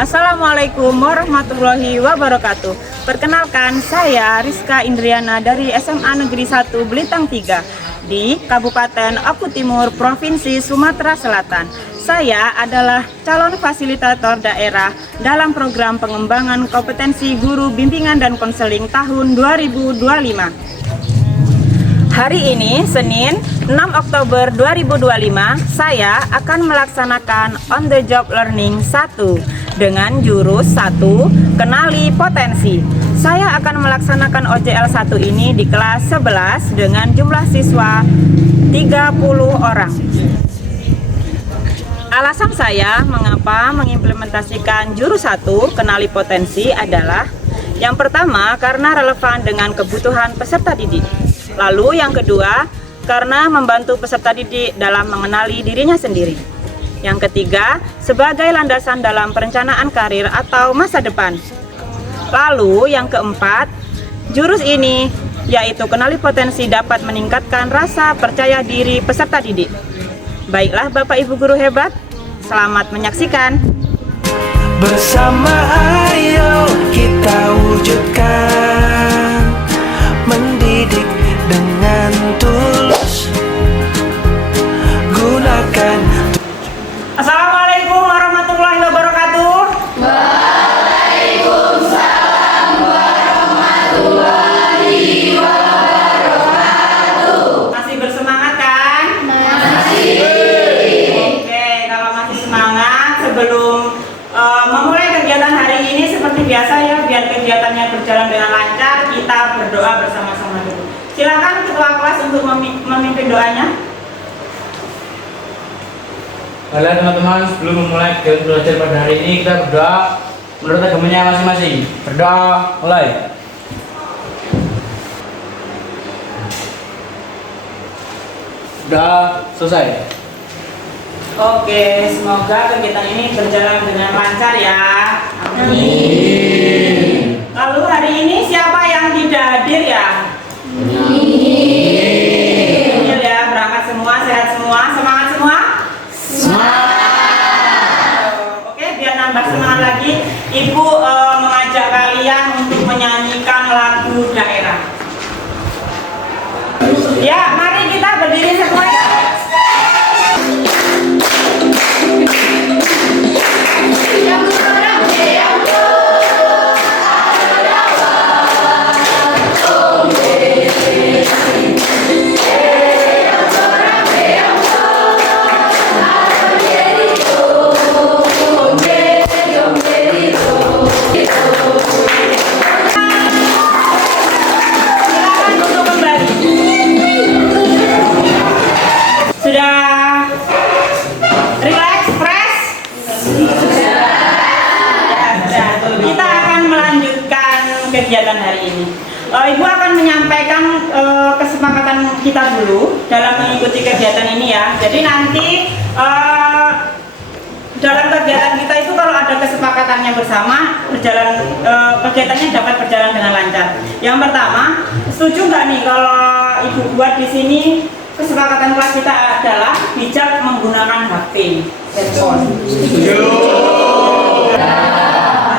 Assalamualaikum warahmatullahi wabarakatuh. Perkenalkan, saya Rizka Indriana dari SMA Negeri 1 Belitang 3 di Kabupaten Oku Timur, Provinsi Sumatera Selatan. Saya adalah calon fasilitator daerah dalam program pengembangan kompetensi guru bimbingan dan konseling tahun 2025. Hari ini, Senin 6 Oktober 2025, saya akan melaksanakan on the job learning 1 dengan jurus 1, kenali potensi. Saya akan melaksanakan OJL 1 ini di kelas 11 dengan jumlah siswa 30 orang. Alasan saya mengapa mengimplementasikan jurus 1, kenali potensi adalah yang pertama, karena relevan dengan kebutuhan peserta didik. Lalu yang kedua, karena membantu peserta didik dalam mengenali dirinya sendiri. Yang ketiga, sebagai landasan dalam perencanaan karir atau masa depan. Lalu yang keempat, jurus ini yaitu kenali potensi dapat meningkatkan rasa percaya diri peserta didik. Baiklah Bapak Ibu guru hebat, selamat menyaksikan. Bersama ayo kita wujudkan, mendidik dengan tulus, gunakan. Assalamualaikum warahmatullahi wabarakatuh. Waalaikumsalam warahmatullahi wabarakatuh. Masih bersemangat kan? Masih. Oke, kalau masih semangat, sebelum memulai kegiatan hari ini seperti biasa ya, biar kegiatannya berjalan dengan lancar, kita berdoa bersama-sama dulu. Silakan ketua kelas untuk memimpin doanya. Baiklah teman-teman, sebelum memulai kegiatan belajar pada hari ini, kita berdoa menurut agamanya masing-masing. Berdoa, mulai. Sudah selesai. Oke, semoga kegiatan ini berjalan dengan lancar ya. Amin. Lalu hari ini siapa yang tidak hadir ya? Hadir ya, berangkat semua, sehat semua, semangat semua? Oke, biar nambah semangat lagi, Ibu mengajak kalian untuk menyanyikan lagu daerah. Ya, mari kita berdiri semua ya. Kegiatan hari ini, Ibu akan menyampaikan kesepakatan kita dulu dalam mengikuti kegiatan ini ya. Jadi nanti dalam kegiatan kita itu kalau ada kesepakatannya bersama, kegiatannya dapat berjalan dengan lancar. Yang pertama, setuju nggak nih kalau Ibu buat di sini kesepakatan kelas kita adalah bijak menggunakan HP, handphone.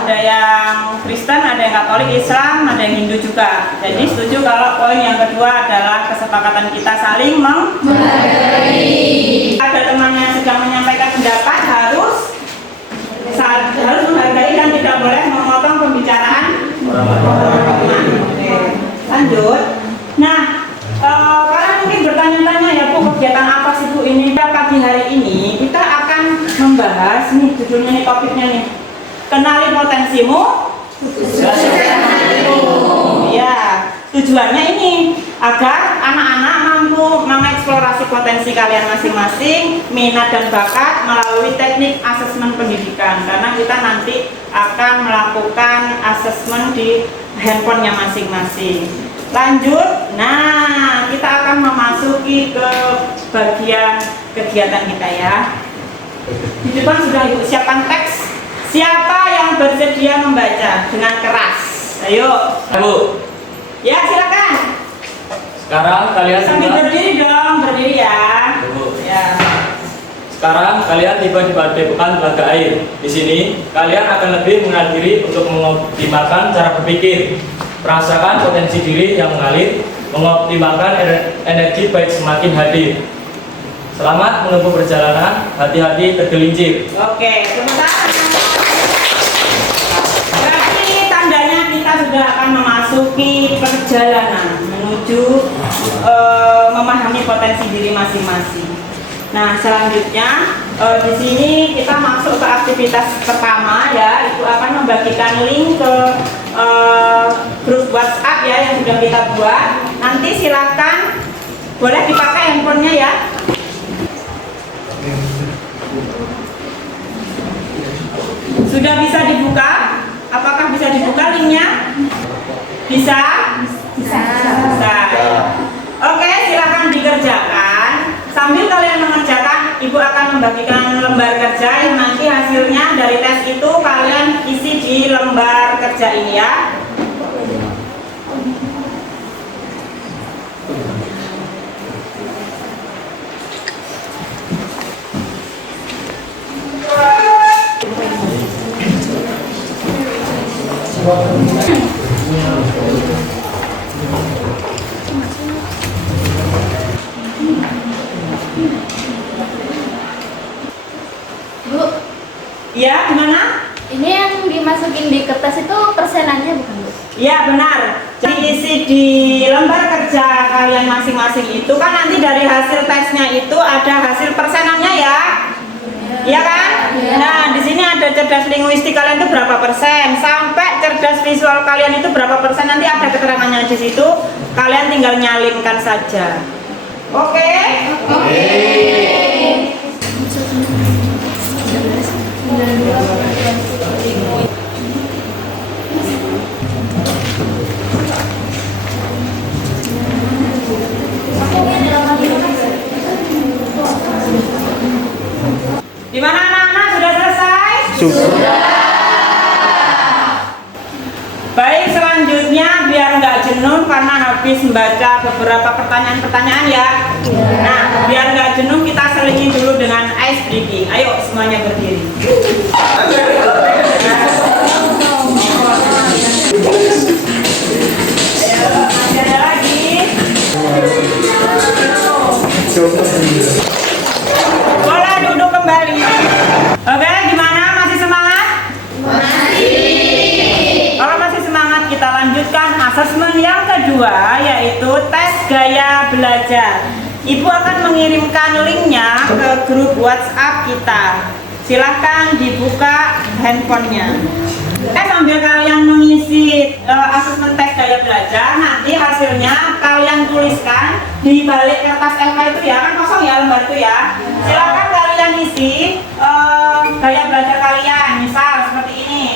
Ada yang Kristen, ada yang Katolik, Islam, ada yang Hindu juga. Jadi setuju kalau poin yang kedua adalah kesepakatan kita saling menghargai. Ada teman yang sedang menyampaikan pendapat harus menghargai dan tidak boleh memotong pembicaraan orang. Lanjut. Nah, kalian mungkin bertanya-tanya ya, Bu, kegiatan apa sih Bu ini? Pagi hari ini kita akan membahas nih, judulnya nih, topiknya nih, kenali potensimu. Ya, tujuannya ini agar anak-anak mampu mengeksplorasi potensi kalian masing-masing, minat dan bakat melalui teknik asesmen pendidikan. Karena kita nanti akan melakukan asesmen di handphonenya masing-masing. Lanjut, nah kita akan memasuki ke bagian kegiatan kita ya. Di depan sudah Ibu siapkan teks. Siapa yang bersedia membaca dengan keras? Ayo. Bu. Ya, silakan. Sekarang kalian Sambil semua berdiri dong, berdiri ya. Bu. Ya. Sekarang kalian tiba di Padepokan Telaga Air. Di sini kalian akan lebih mengenal diri untuk mengoptimalkan cara berpikir, merasakan potensi diri yang mengalir, mengoptimalkan energi baik semakin hadir. Selamat menempuh perjalanan, hati-hati tergelincir. Oke, sebentar. Berarti tandanya kita sudah akan memasuki perjalanan menuju memahami potensi diri masing-masing. Nah, selanjutnya di sini kita masuk ke aktivitas pertama ya, itu akan membagikan link ke grup WhatsApp ya yang sudah kita buat. Nanti silakan boleh dipakai handphonenya ya. Sudah bisa dibuka? Apakah bisa dibuka linknya? Bisa? Bisa. Oke, silakan dikerjakan. Sambil kalian mengerjakan, Ibu akan membagikan lembar kerja yang nanti hasilnya dari tes itu kalian isi di lembar kerja ini ya. Bu, Ya, gimana? ini yang dimasukin di kertas itu persenannya bukan, Bu? Ya, benar. Jadi isi di lembar kerja kalian masing-masing itu kan nanti dari hasil tesnya itu ada hasil persenannya ya. Iya kan? Ya. Nah, di sini ada cerdas linguistik kalian itu berapa persen, sampai cerdas visual kalian itu berapa persen, nanti ada keterangannya di situ. Kalian tinggal nyalinkan saja. Oke? Oke. Gimana anak-anak, sudah selesai? Sudah. Baik, selanjutnya biar nggak jenuh karena habis membaca beberapa pertanyaan-pertanyaan ya. Nah, biar nggak jenuh kita selingi dulu dengan ice breaking. Ayo semuanya berdiri. Ayo, masih ada lagi. Boleh duduk kembali. Oke, gimana? Masih semangat? Kalau masih semangat, kita lanjutkan asesmen yang kedua, yaitu tes gaya belajar. Ibu akan mengirimkan linknya ke grup WhatsApp kita. Silahkan dibuka handphonenya. Sambil kalian mengisi asesmen tes gaya belajar, nanti hasilnya kalian tuliskan di balik kertas LK itu ya, kan kosong ya lembar itu ya. Silahkan kalian isi gaya belajar kalian, misal seperti ini.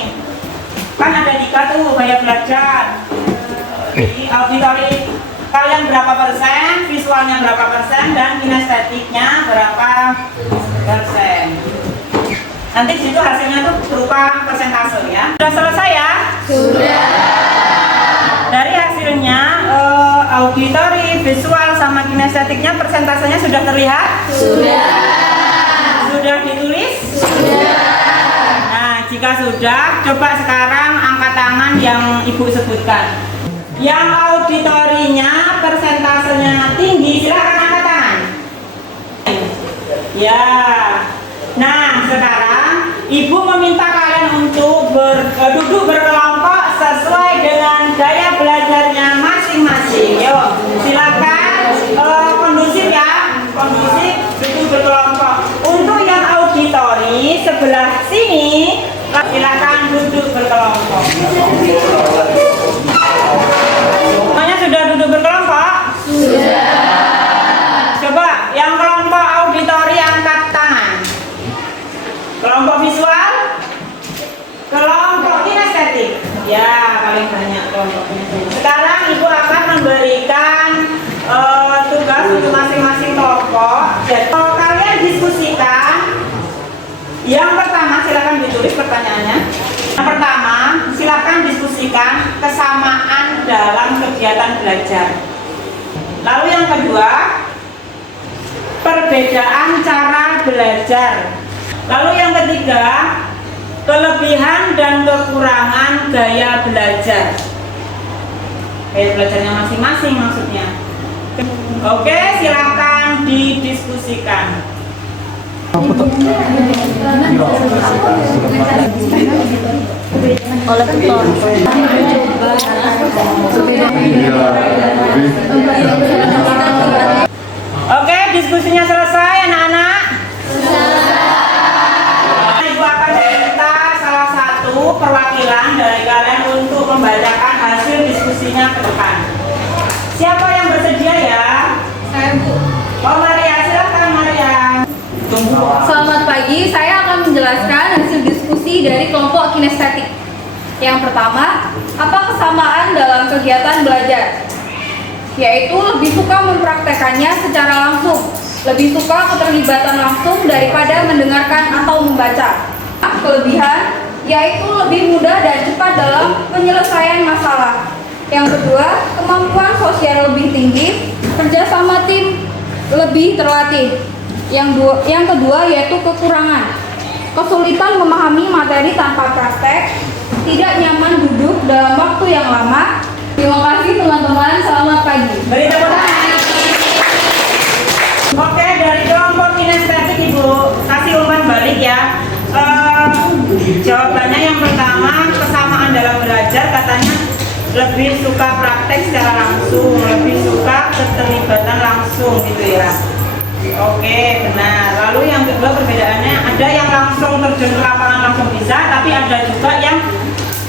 Kan ada 3 tuh gaya belajar. Jadi auditori kalian berapa persen, visualnya berapa persen, dan kinestetiknya berapa persen. Nanti situ hasilnya tuh berupa persentase ya. Sudah selesai ya? Sudah. Dari hasilnya auditori, visual, sama kinestetiknya persentasenya sudah terlihat? Sudah. Sudah ditulis? Sudah. Nah, jika sudah, coba sekarang angkat tangan yang Ibu sebutkan. Yang auditorinya persentasenya tinggi, silakan angkat tangan. Ya. Nah, sekarang Ibu meminta kalian untuk duduk berkelompok sesuai dengan gaya belajarnya masing-masing. Yuk, silakan kondusif ya, kondusif duduk berkelompok. Untuk yang auditori sebelah sini, silakan duduk berkelompok. Semuanya sudah duduk berkelompok? Sudah. Coba yang kelompok auditori angkat tangan. Kelompok visual, kelompok kinestetik. Ya, paling banyak kelompok kinestetik. Sekarang Ibu akan memberikan tugas untuk masing-masing kelompok. Jadi kalau kalian diskusikan, yang pertama silakan ditulis pertanyaannya. Yang pertama, silakan diskusikan kesamaan dalam kegiatan belajar. Lalu yang kedua, perbedaan cara belajar. Lalu yang ketiga, kelebihan dan kekurangan gaya belajar. Gaya belajarnya masing-masing maksudnya. Oke, silakan didiskusikan. Oleh tutor. Oke, diskusinya selesai anak-anak. Ibu akan minta salah satu perwakilan dari kalian untuk membacakan hasil diskusinya ke depan. Siapa yang bersedia ya? Saya Bu. Oh Maria, silakan Maria. Tunggu. Selamat pagi, saya akan menjelaskan hasil diskusi dari kelompok kinestetik. Yang pertama, apa kesamaan dalam kegiatan belajar? Yaitu lebih suka mempraktekannya secara langsung, lebih suka keterlibatan langsung daripada mendengarkan atau membaca. Kelebihan, yaitu lebih mudah dan cepat dalam penyelesaian masalah. Yang kedua, kemampuan sosial lebih tinggi, kerjasama tim lebih terlatih. Yang kedua yaitu kekurangan, kesulitan memahami materi tanpa praktek, tidak nyaman duduk dalam waktu yang lama. Terima kasih teman-teman, selamat pagi. Beri tepuk tangan. Oke, dari kelompok kinestetik Ibu kasih umpan balik ya. Jawabannya yang pertama, kesamaan dalam belajar katanya lebih suka praktek secara langsung, lebih suka keterlibatan langsung gitu ya. Oke, benar. Lalu yang kedua perbedaannya, ada yang langsung terjun ke lapangan langsung bisa, tapi ada juga yang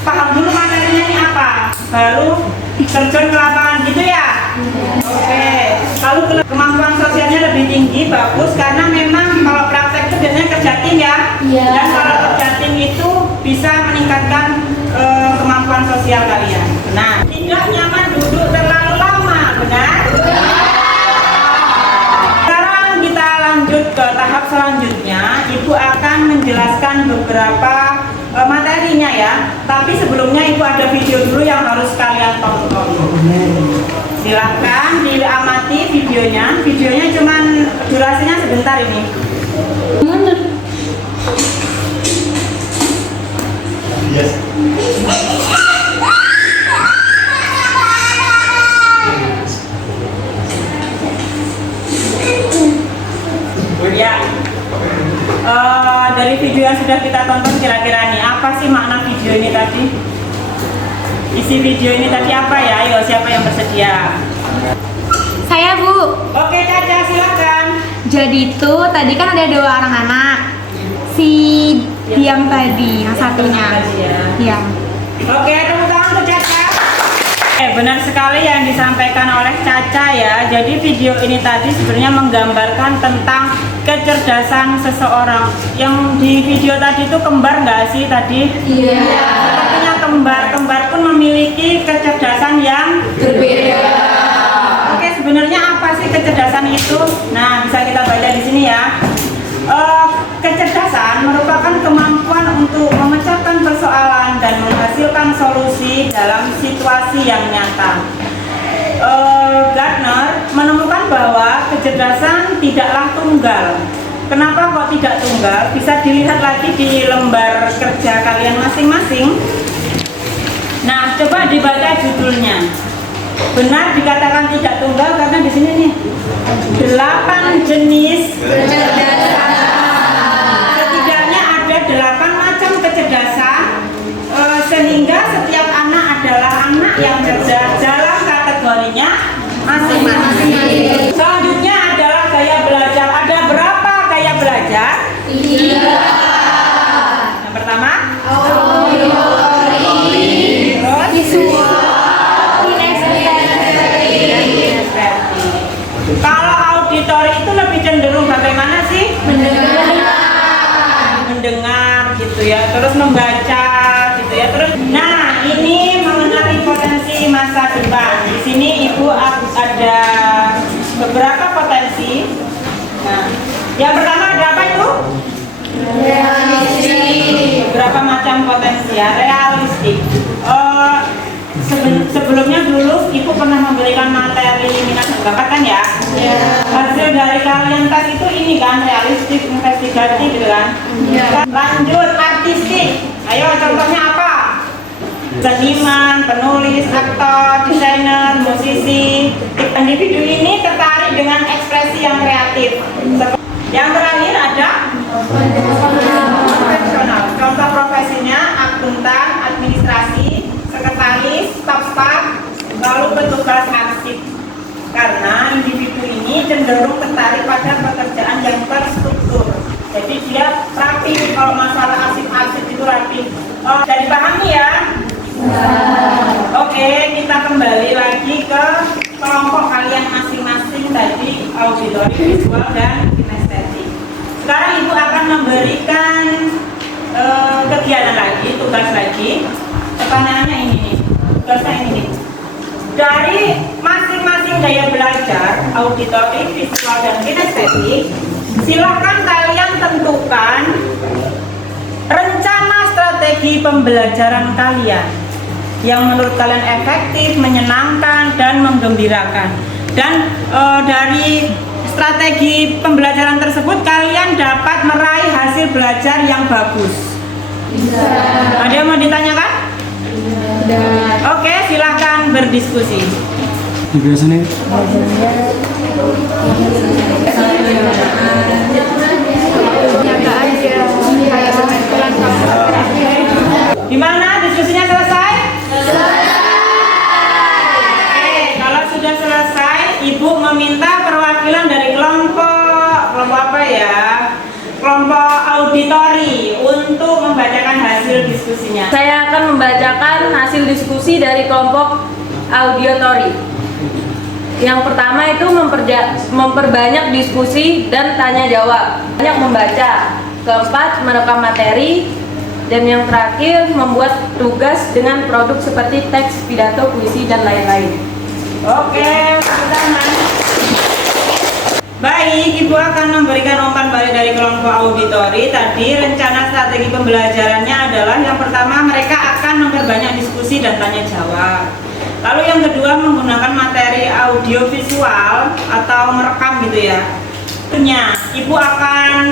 paham dulu materinya ini apa, baru terjun ke lapangan gitu ya. Oke. Lalu kemampuan sosialnya lebih tinggi, bagus, karena memang kalau praktek itu biasanya kerja tim ya. Iya. Dan kalau kerja tim itu bisa meningkatkan kemampuan sosial kalian. Nah, tidak nyaman duduk terlalu lama, benar? Lanjut ke tahap selanjutnya, Ibu akan menjelaskan beberapa materinya ya. Tapi sebelumnya Ibu ada video dulu yang harus kalian tonton. Silahkan diamati videonya. Videonya cuman durasinya sebentar ini. Yes. Ya, dari video yang sudah kita tonton kira-kira nih apa sih makna video ini tadi? Isi video ini tadi apa ya? Ayo, siapa yang bersedia? Saya Bu. Oke Caca, silakan. Jadi itu tadi kan ada dua orang anak. Si Diam tadi, yang satunya. Diam. Oke, tepuk tangan untuk Caca. Benar sekali yang disampaikan oleh Caca ya. Jadi video ini tadi sebenarnya menggambarkan tentang kecerdasan seseorang. Yang di video tadi itu kembar nggak sih tadi? Iya. Sepertinya kembar pun memiliki kecerdasan yang Berbeda. Oke, sebenarnya apa sih kecerdasan itu? Nah, bisa kita baca di sini ya. Kecerdasan merupakan kemampuan untuk memecahkan persoalan dan menghasilkan solusi dalam situasi yang nyata. Gardner menemukan bahwa kecerdasan tidaklah tunggal. Kenapa kok tidak tunggal? Bisa dilihat lagi di lembar kerja kalian masing-masing. Nah, coba dibaca judulnya. Benar dikatakan tidak tunggal karena di sini nih 8 jenis kecerdasan. Setidaknya ada 8 macam kecerdasan, sehingga setiap anak adalah anak yang cerdas dalam kategorinya masing-masing. Selanjutnya adalah gaya belajar. Ada berapa gaya belajar? 3. Yang pertama, kalau auditori itu lebih cenderung bagaimana sih? Mendengar gitu ya, terus membaca gitu ya, terus. Nah, ini mengenali potensi masa depan. Di sini Ibu ada beberapa potensi. Nah, yang pertama ada apa itu? Realistik. Beberapa macam potensi ya, realistik. Sebelumnya dulu Ibu pernah memberikan materi minat dan bakat kan ya? Hasil hasil dari kalian tes itu ini kan, realistik, investigatif gitu kan. Lanjut, artistik. Ayo contohnya apa? Seniman, penulis, aktor, desainer, musisi. Individu ini tertarik dengan ekspresi yang kreatif. Yang terakhir ada profesional. Contoh profesinya akuntan, administrasi, sekretaris, staf, lalu petugas arsip. Karena individu ini cenderung tertarik pada pekerjaan yang terstruktur. Jadi dia rapi, kalau masalah arsip itu rapi. Jadi pahami ya? Oke, kita kembali lagi ke kelompok kalian masing-masing tadi, auditori, visual, dan kinestetik. Sekarang Ibu akan memberikan kegiatan lagi, tugas lagi. Pertanyaannya ini nih, tugasnya ini nih. Dari masing-masing gaya belajar, auditori, visual, dan kinestetik, silakan kalian tentukan rencana strategi pembelajaran kalian yang menurut kalian efektif, menyenangkan, dan menggembirakan. Dan dari strategi pembelajaran tersebut kalian dapat meraih hasil belajar yang bagus. Ada yang mau ditanyakan? Oke, silakan berdiskusi. Biasanya Gimana? Diskusinya selesai? Oke, kalau sudah selesai, Ibu meminta perwakilan dari kelompok apa ya? Kelompok auditori untuk membacakan hasil diskusinya. Saya akan membacakan hasil diskusi dari kelompok auditori. Yang pertama itu memperbanyak diskusi dan tanya jawab, banyak membaca. Keempat, merekam materi. Dan yang terakhir, membuat tugas dengan produk seperti teks, pidato, puisi, dan lain-lain. Oke, tepuk tangan. Baik, Ibu akan memberikan umpan balik dari kelompok auditori. Tadi rencana strategi pembelajarannya adalah yang pertama mereka akan memperbanyak diskusi dan tanya jawab. Lalu yang kedua menggunakan materi audio visual atau merekam gitu ya. Ibu akan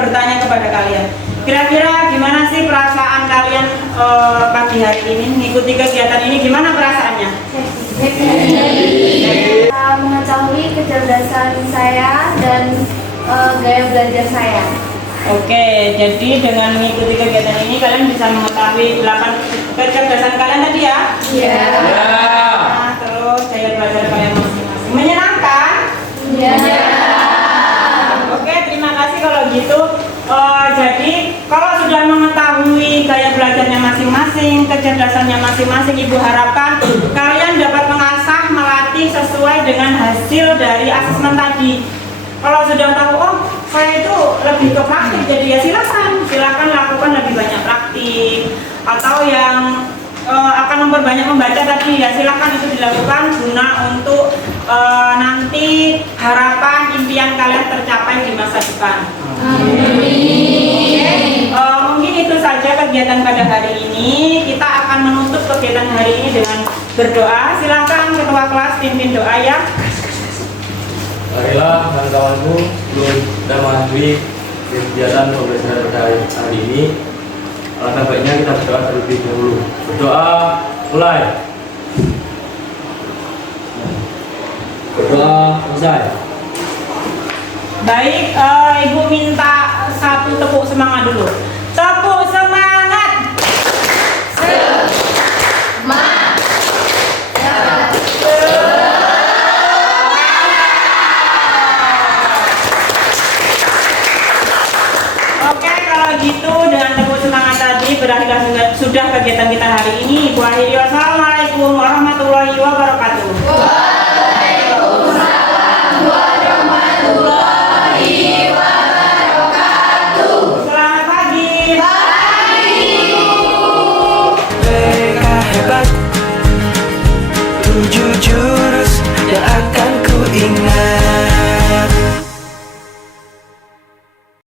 bertanya kepada kalian. Kira-kira gimana sih perasaan kalian pagi hari ini mengikuti kegiatan ini? Gimana perasaannya? Mengetahui kecerdasan saya dan gaya belajar saya. Oke, jadi dengan mengikuti kegiatan ini kalian bisa mengetahui 8 kecerdasan kalian tadi ya? Iya. Nah, terus gaya belajar kalian masing-masing. Menyenangkan? Iya. Oke, terima kasih kalau gitu. Jadi kalau sudah mengetahui gaya belajarnya masing-masing, kecerdasannya masing-masing, Ibu harapkan kalian dapat mengasah, melatih sesuai dengan hasil dari asesmen tadi. Kalau sudah tahu, oh saya itu lebih ke praktik, jadi ya silakan lakukan lebih banyak praktik. Atau yang akan memperbanyak membaca tadi, ya silakan itu dilakukan guna untuk nanti harapan impian kalian tercapai di masa depan. Mungkin itu saja kegiatan pada hari ini. Kita akan menutup kegiatan hari ini dengan berdoa. Silakan ketua kelas pimpin doa ya. Marilah kawan-kawanku, sebelum kita mengakhiri kegiatan pembelajaran pada hari ini, alangkah baiknya kita berdoa terlebih dahulu. Berdoa mulai. Berdoa selesai. Baik, Ibu minta satu tepuk semangat dulu. Tepuk semangat. Oke, kalau gitu dengan tepuk semangat tadi berakhirlah sudah kegiatan kita hari ini. Ibu akhiri, wassalamualaikum warahmatullahi wabarakatuh. Selamat pagi. Mereka hebat, 7 jurus yang akan ku ingat.